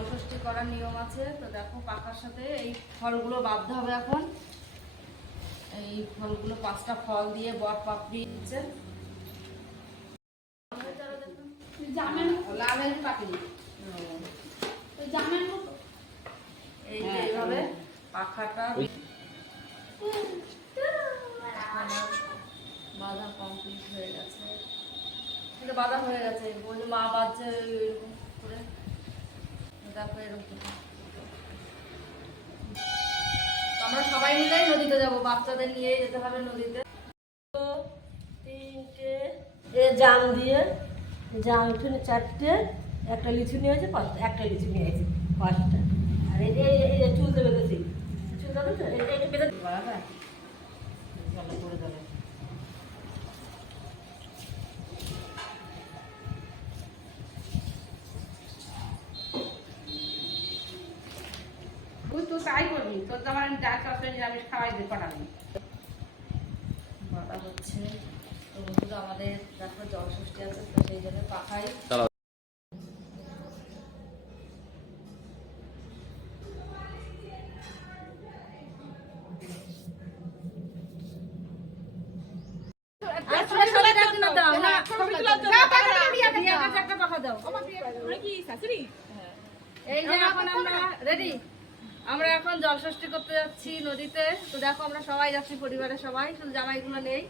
জলষষ্ঠী করার নিয়ম আছে। তো দেখো পাখার সাথে এই ফলগুলো বাঁধতে হবে। এখন এই ফলগুলো 5টা ফল দিয়ে বট পাপড়ি দিচ্ছে। এইভাবে পাখাটা বাঁধা কমপ্লিট হয়ে গেছে। এটা বাঁধা হয়ে গেছে, ওই মা বাঁধছে এরকম করে। দেখো এরকম আমরা সবাই মিলেই নদীতে যাবো, বাচ্চাদের নিয়ে যেতে হবে নদীতে। 3টে এ জাম দিয়ে জাম উঠে 4টে, একটা লিচু নিয়ে হয়েছে 5টা, একটা লিচু নিয়ে হয়েছে 5টা। আর এই যে চুল দেবে গেছি, চুল দেবে তো এটা একটু বেঁধে বাবা জলে পড়ে যাবে। তুই তো তাই করবি, তোর তো আমার ডাক আসলে নিরামিষ খাওয়াই দিয়ে পাঠাবি। বাটা হচ্ছে। তো বন্ধুরা আমাদের দেখো জলষষ্ঠী আছে, তো সেই জন্য পাখাই এই যে এখন আমরা রেডি, আমরা এখন জলষষ্ঠী করতে যাচ্ছি নদীতে। তো দেখো আমরা সবাই যাচ্ছি, পরিবারের সবাই, শুধু জামাইগুলো নেই।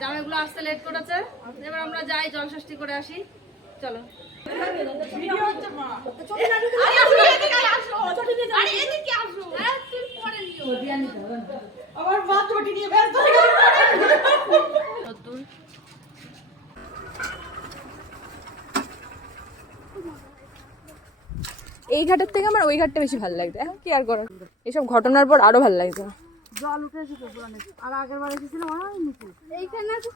জামাইগুলো আসতে লেট করেছে। এবার আমরা যাই জলষষ্ঠী করে আসি, চলো। আমার মা চটি নিয়ে ব্যস্ত হয়ে গেল। এই ঘাটের থেকে আমার ওই ঘাটটা বেশি ভালো লাগছে। এখন কি আর করার, এইসব ঘটনার পর আরো ভালো লাগছে। জল উঠেছে তো পুরানো, আর আগের বার এসেছিলাম এইখানে আছে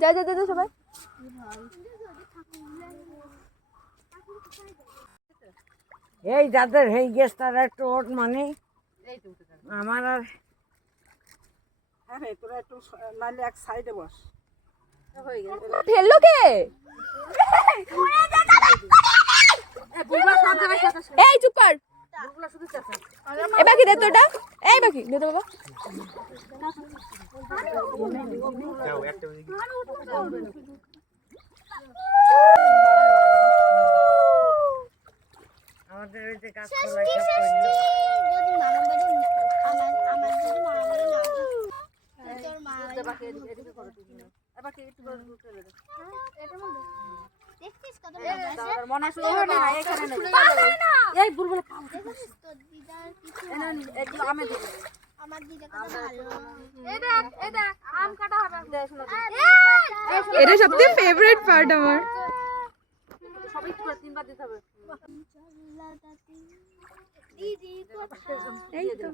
যাই যাই যাই সবাই। এই যাদের হয়ে গেছে তারা একটু ওট মানে আমার আর হ্যাঁ তোরা একটু নাহলে এক সাইডে বস। ফেললো কে? এই চুপ কর। এ বাকি দে তো এটা, এই বাকি দে তো বাবা। আমাদের ওই যে গাছ এটা সবথেকে ফেভারিট পার্ট আমার। সবাই 3বার দিতে হবে। এই তো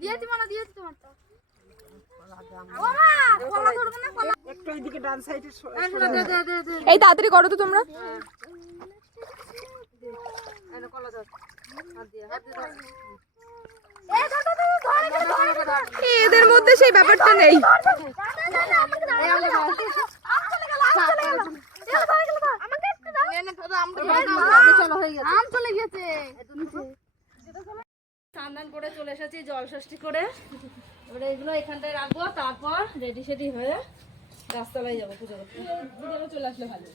দিয়েছি মানে দিয়েছি তোমারটা। একটু এইদিকে ডান সাইডে এই তাড়াতাড়ি করো তো তোমরা। এদের মধ্যে সেই ব্যাপারটা নেই। স্নান করে চলে এসেছি জলষষ্ঠী করে। এবারে এগুলো এখানটায় রাখবো, তারপর রেডি সেডি হয়ে গাছতলায় যাবো পুজো করতে। চলে আসলে ভালো।